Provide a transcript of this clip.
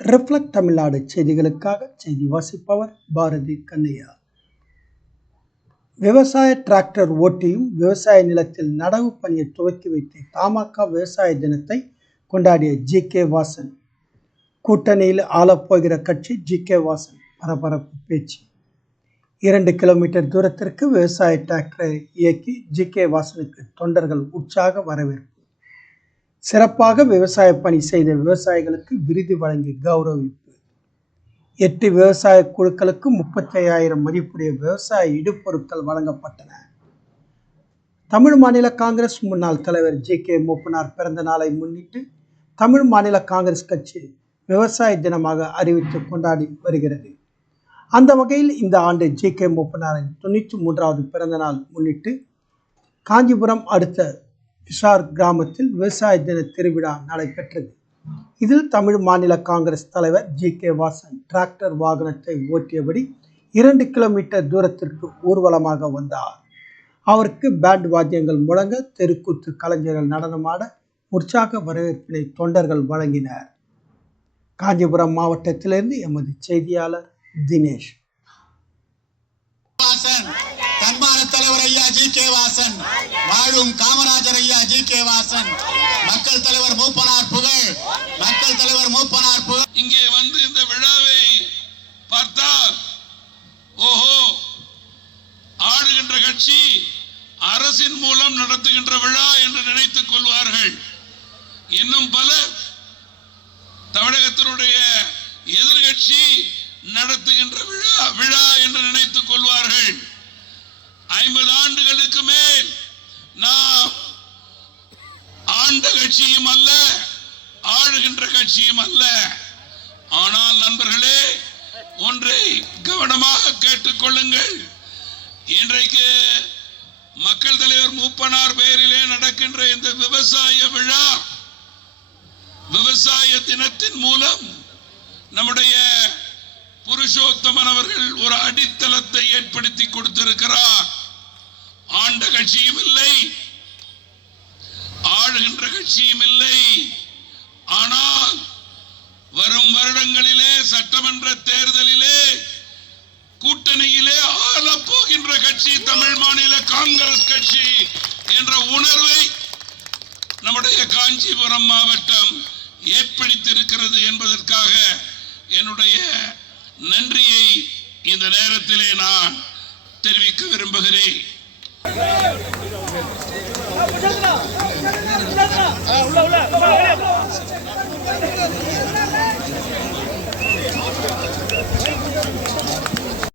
Reflect Tamil Nadu செய்திகளுக்காக செய்தி வாசிப்பவர் பாரதி கண்ணையா விவசாய டிராக்டர் ஓட்டியும் விவசாய நிலத்தில் நடவு பணியை துவக்கி வைத்து தமாக விவசாய தினத்தை கொண்டாடிய ஜி கே வாசன். கூட்டணியில் ஆளப்போகிற கட்சி ஜி கே வாசன் பரபரப்பு பேச்சு. இரண்டு கிலோமீட்டர் தூரத்திற்கு விவசாய டிராக்டரை இயக்கி ஜி கே வாசனுக்கு தொண்டர்கள் உற்சாக வரவேற்பு. சிறப்பாக விவசாய பணி செய்த விவசாயிகளுக்கு விருது வழங்கி கௌரவிப்பு. எட்டு விவசாய குழுக்களுக்கு முப்பத்தையாயிரம் மதிப்புடைய விவசாய இடுபொருட்கள் வழங்கப்பட்டன. தமிழ் மாநில காங்கிரஸ் முன்னாள் தலைவர் ஜி கே மூப்பனார் பிறந்த நாளை முன்னிட்டு தமிழ் மாநில காங்கிரஸ் கட்சி விவசாய தினமாக அறிவித்து கொண்டாடி வருகிறது. அந்த வகையில் இந்த ஆண்டு ஜி கே மூப்பனாரின் தொண்ணூற்றி மூன்றாவது பிறந்த நாள் முன்னிட்டு காஞ்சிபுரம் அடுத்த இஷார் கிராமத்தில் விவசாய தின திருவிழா நடைபெற்றது. இதில் தமிழ் மாநில காங்கிரஸ் தலைவர் ஜி. கே. வாசன் டிராக்டர் வாகனத்தை ஓட்டியபடி இரண்டு கிலோமீட்டர் தூரத்திற்கு ஊர்வலமாக வந்தார். அவருக்கு பேண்ட் வாத்தியங்கள் முழங்க தெருக்கூத்து கலைஞர்கள் நடனமாட உற்சாக வரவேற்பினை தொண்டர்கள் வழங்கினர். காஞ்சிபுரம் மாவட்டத்திலிருந்து எமது செய்தியாளர் தினேஷ். ஐயா ஜி கே வாசன். வாழும் காமராஜர் ஐயா ஜி கே வாசன். மக்கள் தலைவர் மூப்பனார் புகழ். மக்கள் தலைவர் மூப்பனார் புகழ். இங்கே வந்து இந்த விழாவை பார்த்தால் ஓஹோ ஆடுகின்ற கட்சி அரசின் மூலம் நடத்துகின்ற விழா என்று நினைத்துக் கொள்வார்கள். இன்னும் பலர் தமிழகத்தினுடைய எதிர்கட்சி நடத்துகின்ற விழா விழா என்று நினைத்துக் கொள்வார்கள் ஐம்பது ஆண்டுகளுக்கு மேல் நாம் ஆண்ட கட்சியும் அல்ல ஆளுகின்ற கட்சியும் அல்ல. ஆனால் நண்பர்களே ஒன்றை கவனமாக கேட்டுக்கொள்ளுங்கள் இன்றைக்கு மக்கள் தலைவர் மூப்பனார் பெயரிலே நடக்கின்ற இந்த விவசாய விழா விவசாய தினத்தின் மூலம் நம்முடைய புருஷோத்தமன் அவர்கள் ஒரு அடித்தளத்தை ஏற்படுத்தி கொடுத்திருக்கிறார். ஆண்ட கட்சியும் இல்லை ஆளுகின்ற கட்சியும் இல்லை ஆனால் வரும் வருடங்களிலே சட்டமன்ற தேர்தலிலே கூட்டணியிலே ஆளப்போகின்ற கட்சி தமிழ் மாநில காங்கிரஸ் கட்சி என்ற உணர்வை நம்முடைய காஞ்சிபுரம் மாவட்டம் ஏற்படுத்தியிருக்கிறது என்பதற்காக என்னுடைய நன்றியை இந்த நேரத்திலே நான் தெரிவிக்க விரும்புகிறேன். உள்ள உள்ள.